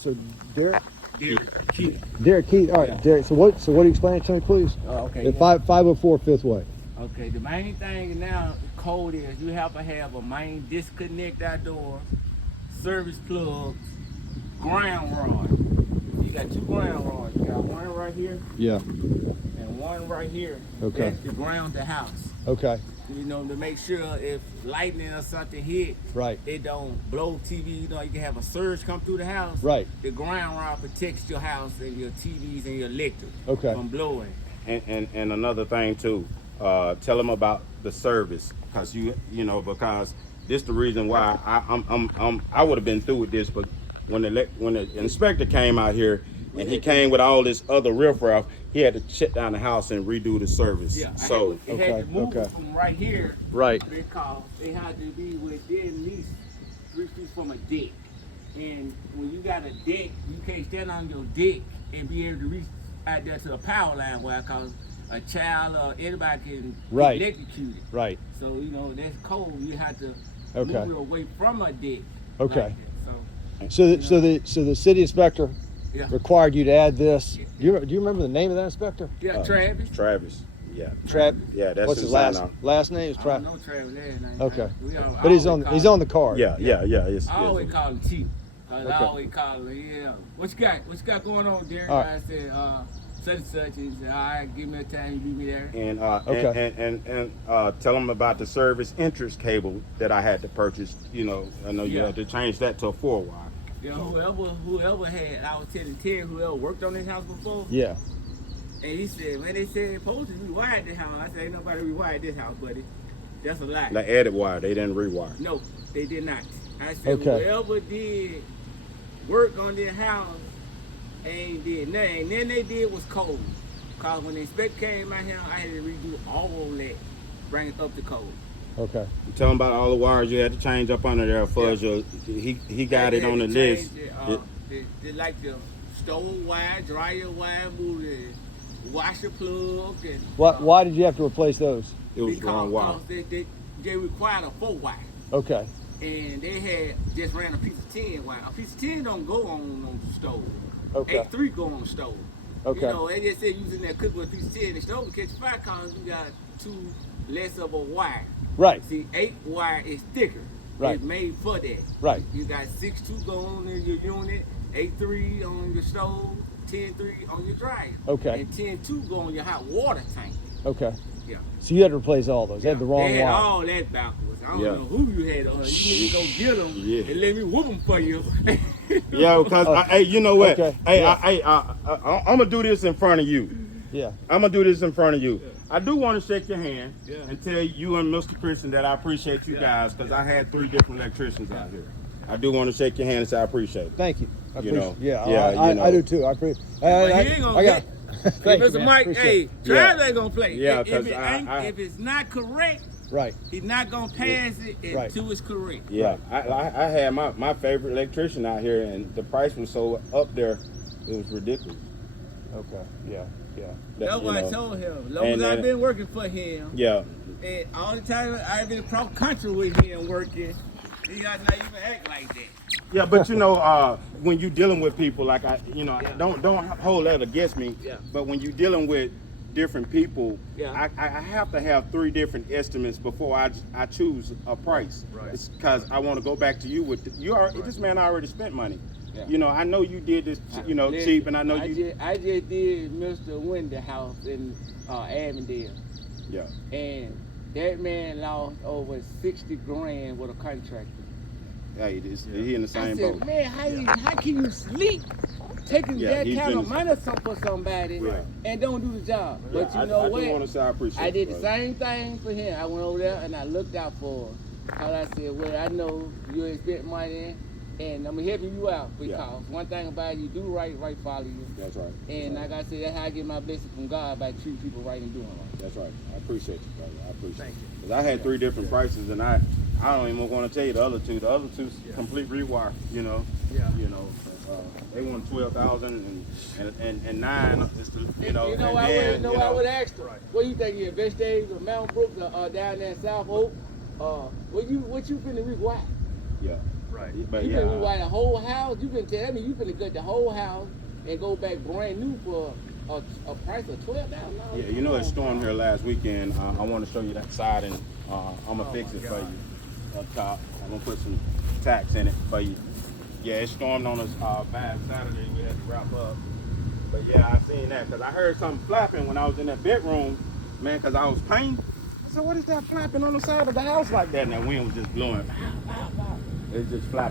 So Derek. Derek Keith. All right, Yeah. Derek. So what do you explain it to me, please? Okay. At 504 Fifth Way. Okay, the main thing now, code is you have to have a main disconnect outdoors, service plugs, ground rod. You got two ground rods. You got one right here Yeah. and one right here. Okay. That's to ground the house. Okay. You know, to make sure if lightning or something hit, Right. it don't blow TV. You know, you can have a surge come through the house. Right. The ground rod protects your house and your TVs and your electric Okay. from blowing. And another thing too, tell them about the service, because because this the reason why I would have been through with this, but when the inspector came out here and he came with all this other riffraff, he had to shut down the house and redo the service. Yeah. So it had to move okay. from right here. Right. Because it had to be within at least 3 feet from a deck. And when you got a deck, you can't stand on your deck and be able to reach out there to the power line, where because a child or anybody can Right. get electrocuted. Right. So that's cold. You have to Okay. move it away from a deck. Okay. Like that. So So the city inspector yeah, required you to add this. Do you remember the name of that inspector? yeah, Travis. Travis, yeah, That's that's what's his last name? Is I Travis. don't know Travis last name. Okay. I But he's always on call the card. yeah. It's, I always call him Chief. I Okay. always call him, yeah. What you got going on, Derek? All right. I said, such and such. He said, all right, give me a time, you meet me there. and Okay. and tell them about the service interest cable that I had to purchase. I know you Yeah. had to change that to a 4-wire. Yeah, whoever had, I was telling Terry, whoever worked on this house before, Yeah. and he said, man, they said supposed to rewire this house. I said, ain't nobody rewired this house, buddy. That's a lie. The added wire, they didn't rewire. No, they did not. I said, Okay. whoever did work on this house ain't did nothing. And then they did was code. Cause when the inspector came out here, I had to redo all that, bring it up to code. Okay. Tell them about all the wires you had to change up under there. Fudge, he got it on the list. Like the stove wire, dryer wire, move the washer plug, and Why did you have to replace those? It was wrong wire. they required a 4-wire. Okay. And they had just ran a piece of 10 wire. A piece of 10 don't go on the stove. Okay. 8-3 go on the stove. Okay. You know, they just said using that cook with a piece of 10, the stove to catch fire cause you got 2 less of a wire. Right. See, 8 wire is thicker. Right. It's made for that. Right. You got 6-2 going in your unit, 8-3 on your stove, 10-3 on your dryer. Okay. And 10-2 go on your hot water tank. Okay. Yeah. So you had to replace all those. They had the wrong They had wire. all that backwards. I don't Yeah. know who you had on. You need to go get them Yeah. and let me whoop them for you. Yeah, because hey, you know what? Okay. Hey, Yeah. I'm gonna do this in front of you. Yeah. I'm gonna do this in front of you. I do want to shake your hand Yeah. and tell you and Mr. Christian that I appreciate you guys, because I had 3 different electricians out here. I do want to shake your hand and say I appreciate it. Thank you. I You know. appreciate- Yeah. Yeah, I, you know. I do too. I appreciate. But he ain't gonna I got. Hey, Thank you, Mr. man. Mike, Appreciate hey, it. Travis ain't gonna play. Yeah, if 'cause it I- ain't, if it's not correct, Right. he's not gonna pass it Right. until it's correct. Yeah, I had my favorite electrician out here, and the price was so up there, it was ridiculous. Okay. Yeah. Yeah. That's You what I know. told him. As long And as I've then- been working for him, Yeah, and all the time I've been across country with him working, he got not even act like that. yeah, but when you dealing with people like don't hold that against me. Yeah. But when you dealing with different people, Yeah. I have to have 3 different estimates before I choose a price. Right. It's because I want to go back to you with this man already spent money. Yeah. I know you did this, Listen, cheap, and I know I you. just did Mr. Wendy house in Avondale, Yeah. and that man lost over 60 grand with a contractor. Hey, he in the I same said, boat. man, how can you sleep taking Yeah, that he's kind of been- money for somebody Right. and don't do the job? Yeah, But you know I what? do want to say I appreciate I did the it, brother. same thing for him. I went over there and I looked out for him. How I said, well, I know you expect money and I'm helping you out because Yeah. one thing about it, you do right follow you. That's right. And like I said, that's how I get my blessing from God by treating people right and doing right. That's right. I appreciate you, brother. I appreciate Thank you. Because I had 3 different prices, and I don't even want to tell you the other 2. The other 2's complete rewire. Yeah. They want 12,000 and 9. Is the, You know, and I then, would, I would ask them. What you think? You Vestage or Mountain Brook down there in South Oak? What you finna rewire? Yeah. Right. But You yeah, can rewrite a whole house. You can tell me you can get the whole house and go back brand new for a price of $12,000. yeah, you know it stormed here last weekend. I want to show you that siding. I'm gonna fix it for God. you up top. I'm gonna put some tacks in it for you. Yeah, it stormed on us bad Saturday. We had to wrap up. But yeah, I seen that because I heard something flapping when I was in that bedroom, man. Because I was painting. I said, "What is that flapping on the side of the house like that?" And that wind was just blowing. It's just flapping.